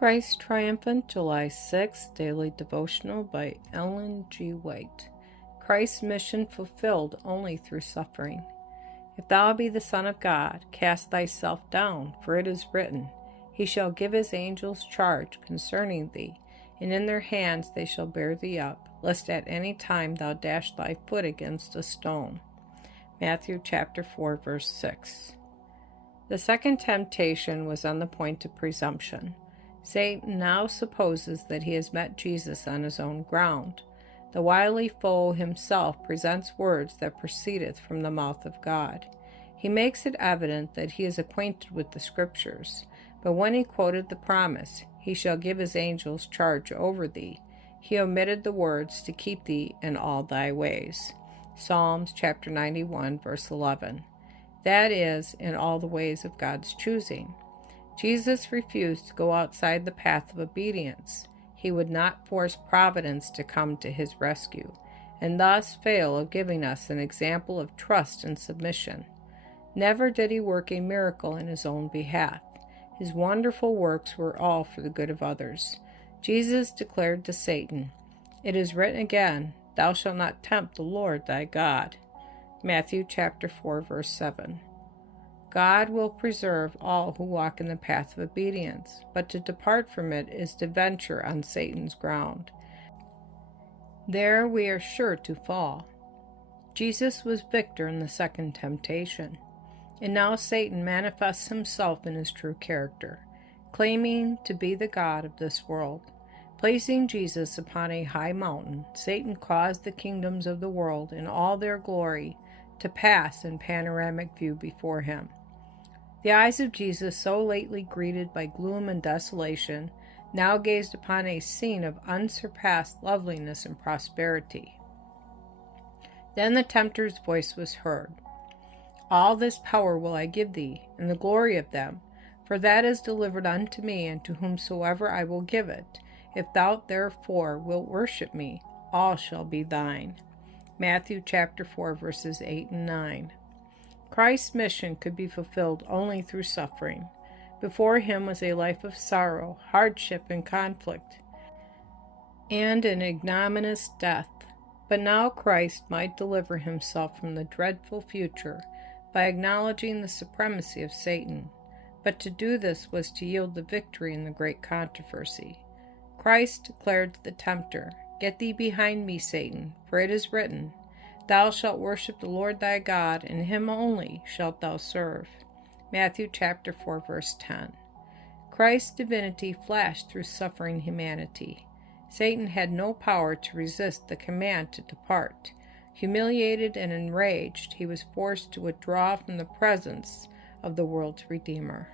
Christ Triumphant, July 6, Daily Devotional by Ellen G. White. Christ's mission fulfilled only through suffering. If thou be the Son of God, cast thyself down, for it is written, He shall give his angels charge concerning thee, and in their hands they shall bear thee up, lest at any time thou dash thy foot against a stone. Matthew chapter 4, verse 6. The second temptation was on the point of presumption. Satan now supposes that he has met Jesus on his own ground. The wily foe himself presents words that proceedeth from the mouth of God. He makes it evident that he is acquainted with the Scriptures, but when he quoted the promise, He shall give his angels charge over thee, he omitted the words to keep thee in all thy ways. Psalms chapter 91, verse 11. That is, in all the ways of God's choosing. Jesus refused to go outside the path of obedience. He would not force providence to come to his rescue, and thus fail of giving us an example of trust and submission. Never did he work a miracle in his own behalf. His wonderful works were all for the good of others. Jesus declared to Satan, It is written again, Thou shalt not tempt the Lord thy God. Matthew chapter 4, verse 7. God will preserve all who walk in the path of obedience, but to depart from it is to venture on Satan's ground. There we are sure to fall. Jesus was victor in the second temptation, and now Satan manifests himself in his true character, claiming to be the God of this world. Placing Jesus upon a high mountain, Satan caused the kingdoms of the world in all their glory to pass in panoramic view before him. The eyes of Jesus, so lately greeted by gloom and desolation, now gazed upon a scene of unsurpassed loveliness and prosperity. Then the tempter's voice was heard. All this power will I give thee, and the glory of them, for that is delivered unto me, and to whomsoever I will give it. If thou therefore wilt worship me, all shall be thine. Matthew chapter 4, verses 8 and 9. Christ's mission could be fulfilled only through suffering. Before him was a life of sorrow, hardship, and conflict, and an ignominious death. But now Christ might deliver himself from the dreadful future by acknowledging the supremacy of Satan. But to do this was to yield the victory in the great controversy. Christ declared to the tempter, Get thee behind me, Satan, for it is written, Thou shalt worship the Lord thy God, and him only shalt thou serve. Matthew chapter 4, verse 10. Christ's divinity flashed through suffering humanity. Satan had no power to resist the command to depart. Humiliated and enraged, he was forced to withdraw from the presence of the world's Redeemer.